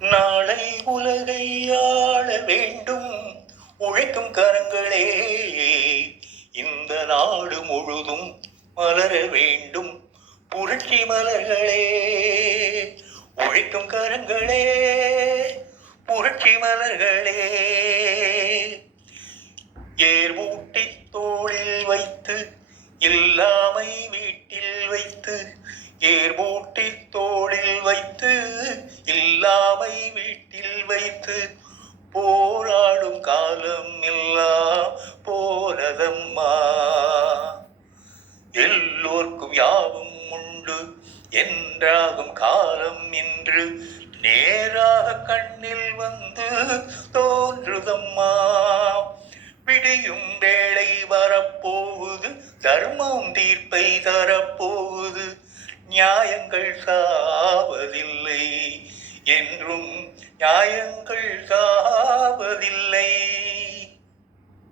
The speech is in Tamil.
நாளை உலகை ஆள வேண்டும் உழைக்கும் கரங்களே. இந்த நாடு முழுதும் மலர வேண்டும் புரட்சி மலர்களே. உழைக்கும் கரங்களே, புரட்சி மலர்களே. ஏர் ஊட்டி தோளில் வைத்து இல்லாமை வீட்டில் வைத்து, ஏர் ஊட்டி தோளில் வைத்து இல்லாமை வீட்டில் வைத்து, போராடும் காலம் எல்லாம் போனதம்மா. எல்லோர்க்கும் யாவும் உண்டு என்றாகும் காலம் இன்று நேராக கண்ணில் வந்து தோன்றுதம்மா. விடியும் வேளை வரப்போகுது, தர்மம் தீர்ப்பை தரப்போகுது. நியாயங்கள் சாவதில்லை என்றும், நியாயங்கள் சாவதில்லை.